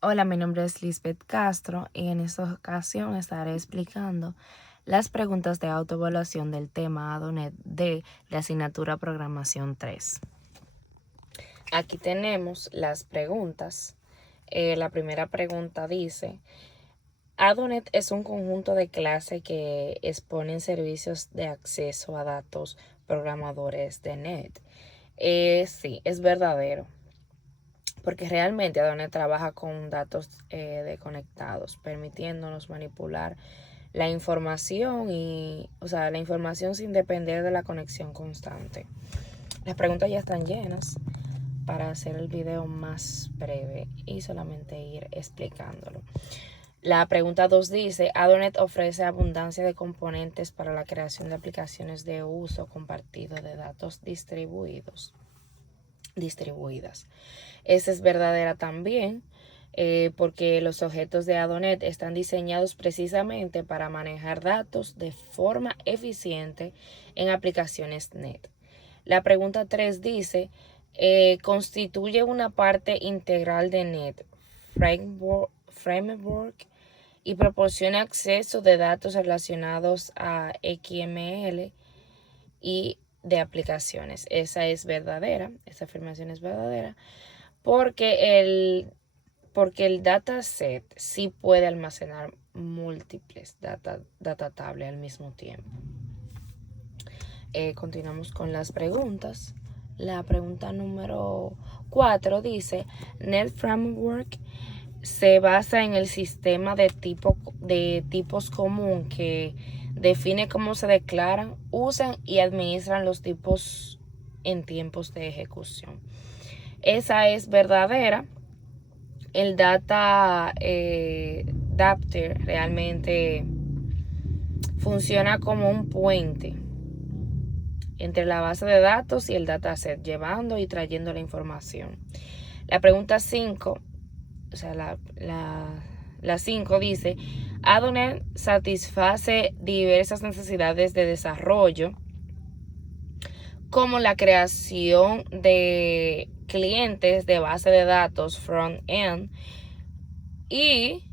Hola, mi nombre es Lisbeth Castro y en esta ocasión estaré explicando las preguntas de autoevaluación del tema ADONET de la asignatura Programación 3. Aquí tenemos las preguntas. La primera pregunta dice, ADONET es un conjunto de clases que exponen servicios de acceso a datos programadores de NET. Sí, es verdadero, porque realmente Adonet trabaja con datos de conectados, permitiéndonos manipular la información la información sin depender de la conexión constante. Las preguntas ya están llenas para hacer el video más breve y solamente ir explicándolo. La pregunta 2 dice, Adonet ofrece abundancia de componentes para la creación de aplicaciones de uso compartido de datos distribuidas. Esa es verdadera también, porque los objetos de Adonet están diseñados precisamente para manejar datos de forma eficiente en aplicaciones NET. La pregunta 3 dice, constituye una parte integral de NET Framework y proporciona acceso de datos relacionados a XML y de aplicaciones. Esa afirmación es verdadera, porque el dataset sí puede almacenar múltiples data table al mismo tiempo. Continuamos con las preguntas. La pregunta número 4 dice, Net Framework se basa en el sistema de tipos común que define cómo se declaran, usan y administran los tipos en tiempos de ejecución. Esa es verdadera. El data adapter realmente funciona como un puente entre la base de datos y el dataset, llevando y trayendo la información. La pregunta 5, la 5 dice, Adonet satisface diversas necesidades de desarrollo, como la creación de clientes de base de datos front-end y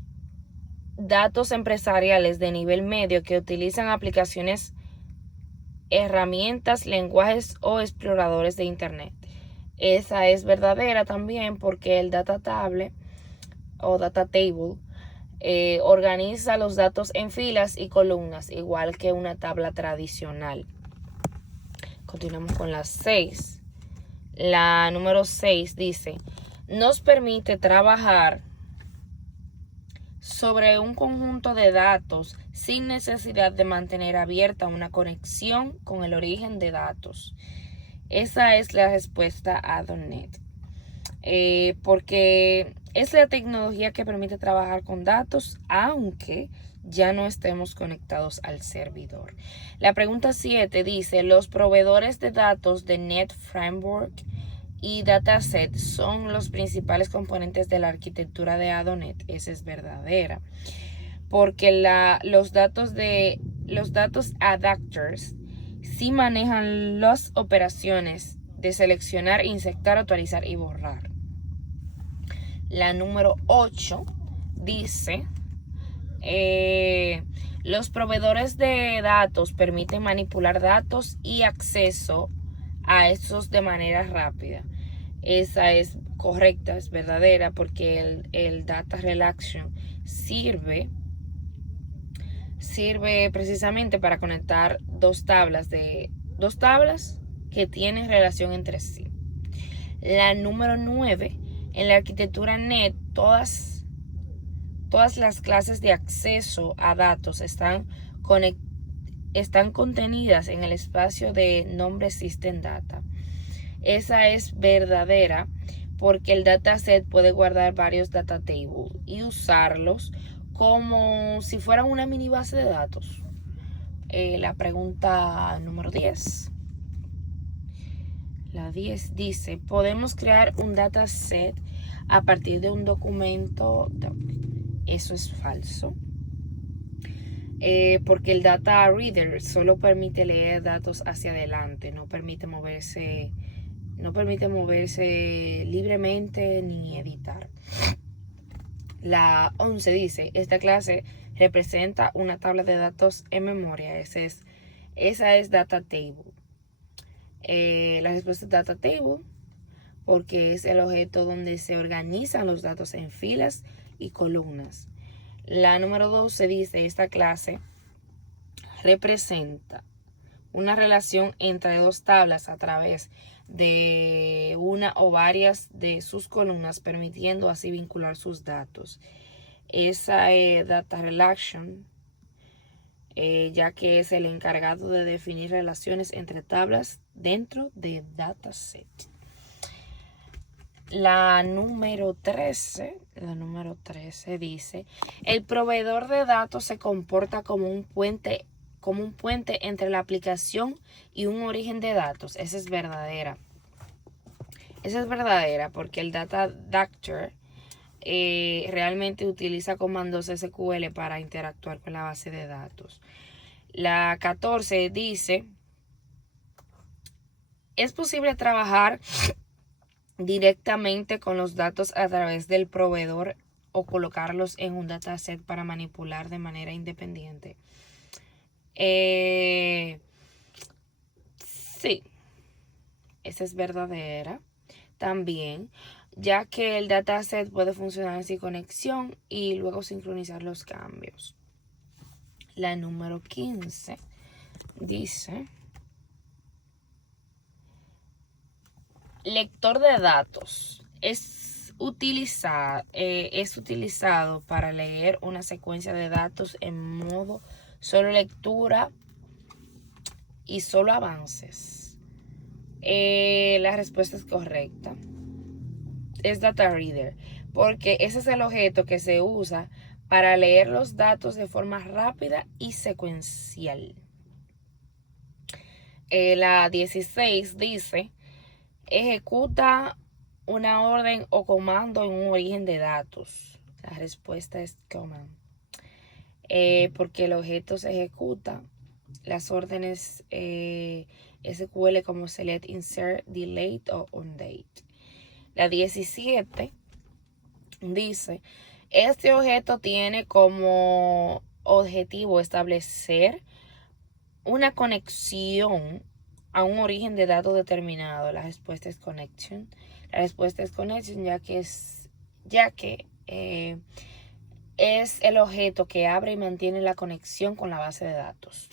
datos empresariales de nivel medio que utilizan aplicaciones, herramientas, lenguajes o exploradores de Internet. Esa es verdadera también, porque el data table o data table organiza los datos en filas y columnas, igual que una tabla tradicional. Continuamos con las 6. La número 6 dice, nos permite trabajar sobre un conjunto de datos sin necesidad de mantener abierta una conexión con el origen de datos. Esa es la respuesta a .NET. Porque es la tecnología que permite trabajar con datos aunque ya no estemos conectados al servidor. La pregunta 7 dice, los proveedores de datos de NET Framework y Dataset son los principales componentes de la arquitectura de Adonet. Esa es verdadera, porque los datos adapters sí manejan las operaciones de seleccionar, insertar, actualizar y borrar. La número 8 dice, los proveedores de datos permiten manipular datos y acceso a estos de manera rápida. Esa es correcta, es verdadera, porque el data relaxation sirve precisamente para conectar dos tablas que tienen relación entre sí. La número 9, en la arquitectura NET, todas las clases de acceso a datos están contenidas en el espacio de nombre System Data. Esa es verdadera, porque el dataset puede guardar varios data tables y usarlos como si fueran una mini base de datos. La pregunta número 10. La 10 dice, ¿podemos crear un dataset a partir de un documento? Eso es falso. Porque el data reader solo permite leer datos hacia adelante, no permite moverse libremente ni editar. La 11 dice, esta clase representa una tabla de datos en memoria. Esa es data table. La respuesta es data table porque es el objeto donde se organizan los datos en filas y columnas. La número 12 dice, esta clase representa una relación entre dos tablas a través de una o varias de sus columnas, permitiendo así vincular sus datos. Esa es Data Relation, ya que es el encargado de definir relaciones entre tablas dentro de dataset. La número 13 dice, el proveedor de datos se comporta como un puente entre la aplicación y un origen de datos. Esa es verdadera. Esa es verdadera porque el Data Adapter realmente utiliza comandos SQL para interactuar con la base de datos. La 14 dice, es posible trabajar directamente con los datos a través del proveedor o colocarlos en un dataset para manipular de manera independiente. Sí, esa es verdadera también, ya que el dataset puede funcionar sin conexión y luego sincronizar los cambios. La número 15 dice, lector de datos es utilizado para leer una secuencia de datos en modo solo lectura y solo avances. La respuesta es correcta. Es Data Reader, porque ese es el objeto que se usa para leer los datos de forma rápida y secuencial. La 16 dice, ejecuta una orden o comando en un origen de datos. La respuesta es command. Porque el objeto se ejecuta las órdenes SQL como select, insert, delete o undate. La 17 dice, este objeto tiene como objetivo establecer una conexión a un origen de datos determinado. La respuesta es connection. La respuesta es connection ya que es el objeto que abre y mantiene la conexión con la base de datos.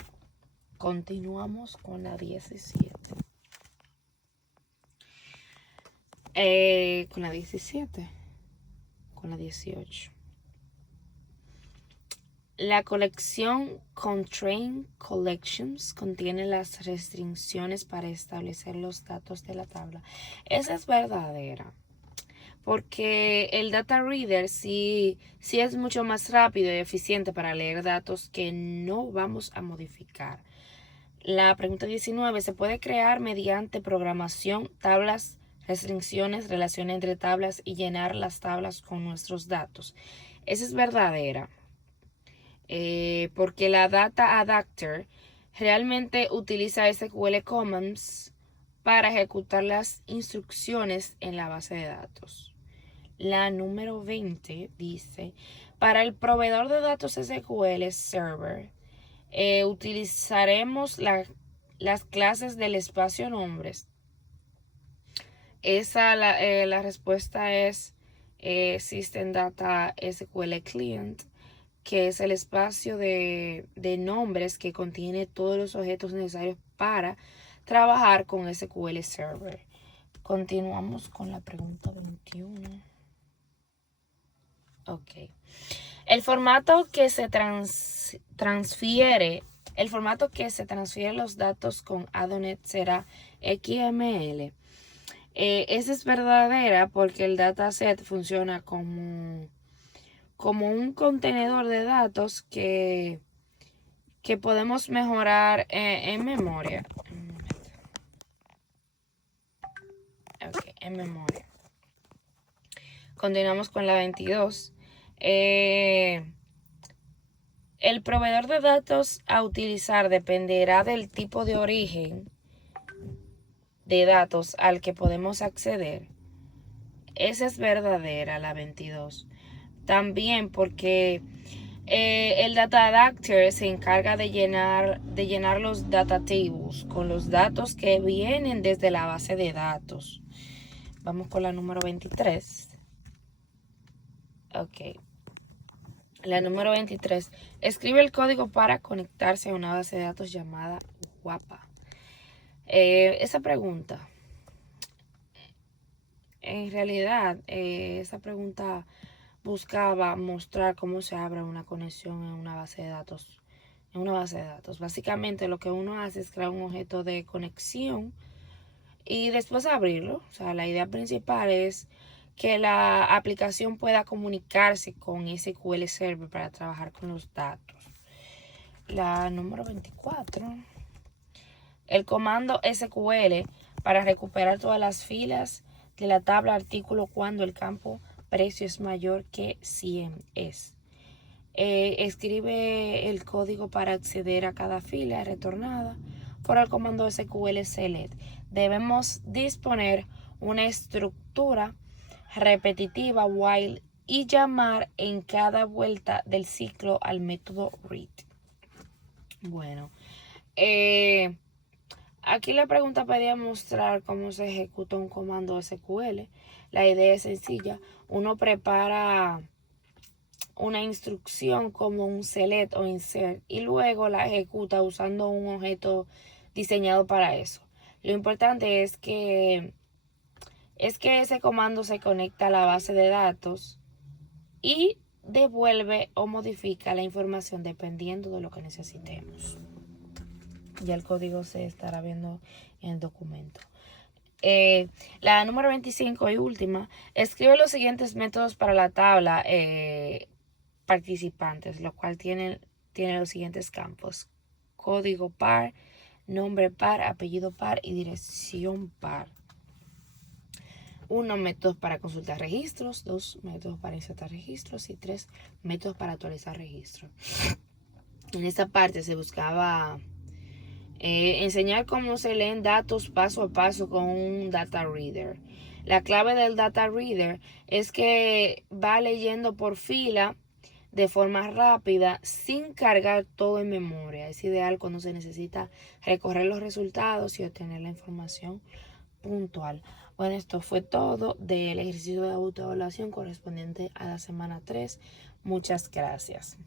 Continuamos con la 17. Con la 17. Con la 18. La colección Constraint Collections contiene las restricciones para establecer los datos de la tabla. Esa es verdadera, porque el Data Reader sí es mucho más rápido y eficiente para leer datos que no vamos a modificar. La pregunta 19, ¿se puede crear mediante programación tablas, restricciones, relaciones entre tablas y llenar las tablas con nuestros datos? Esa es verdadera. Porque la Data Adapter realmente utiliza SQL Commands para ejecutar las instrucciones en la base de datos. La número 20 dice, para el proveedor de datos SQL Server, utilizaremos las clases del espacio nombres. La respuesta es System Data SQL Client, que es el espacio de nombres que contiene todos los objetos necesarios para trabajar con SQL Server. Continuamos con la pregunta 21. Ok. El formato que se transfiere los datos con Adonet será XML. Esa es verdadera porque el dataset funciona como un contenedor de datos que podemos mejorar en memoria. Ok, en memoria. Continuamos con la 22. El proveedor de datos a utilizar dependerá del tipo de origen de datos al que podemos acceder. Esa es verdadera, la 22. También porque el data adapter se encarga de llenar los data tables con los datos que vienen desde la base de datos. Vamos con la número 23. Ok. La número 23. Escribe el código para conectarse a una base de datos llamada WAPA. Esa pregunta, en realidad, esa pregunta buscaba mostrar cómo se abre una conexión en una base de datos. Básicamente lo que uno hace es crear un objeto de conexión y después abrirlo. O sea, la idea principal es que la aplicación pueda comunicarse con SQL Server para trabajar con los datos. La número 24. El comando SQL para recuperar todas las filas de la tabla artículo cuando el campo precio es mayor que 100 es. Escribe el código para acceder a cada fila retornada por el comando SQL select. Debemos disponer una estructura repetitiva while y llamar en cada vuelta del ciclo al método read. Bueno, aquí la pregunta pedía mostrar cómo se ejecuta un comando SQL. La idea es sencilla. Uno prepara una instrucción como un select o insert y luego la ejecuta usando un objeto diseñado para eso. Lo importante es que ese comando se conecta a la base de datos y devuelve o modifica la información dependiendo de lo que necesitemos. Ya el código se estará viendo en el documento. La número 25 y última, escribe los siguientes métodos para la tabla participantes, lo cual tiene los siguientes campos: código par, nombre par, apellido par y dirección par. 1, métodos para consultar registros. 2, métodos para insertar registros. Y 3, métodos para actualizar registros. En esta parte se buscaba enseñar cómo se leen datos paso a paso con un data reader. La clave del data reader es que va leyendo por fila de forma rápida sin cargar todo en memoria. Es ideal cuando se necesita recorrer los resultados y obtener la información puntual. Bueno, esto fue todo del ejercicio de autoevaluación correspondiente a la semana 3. Muchas gracias.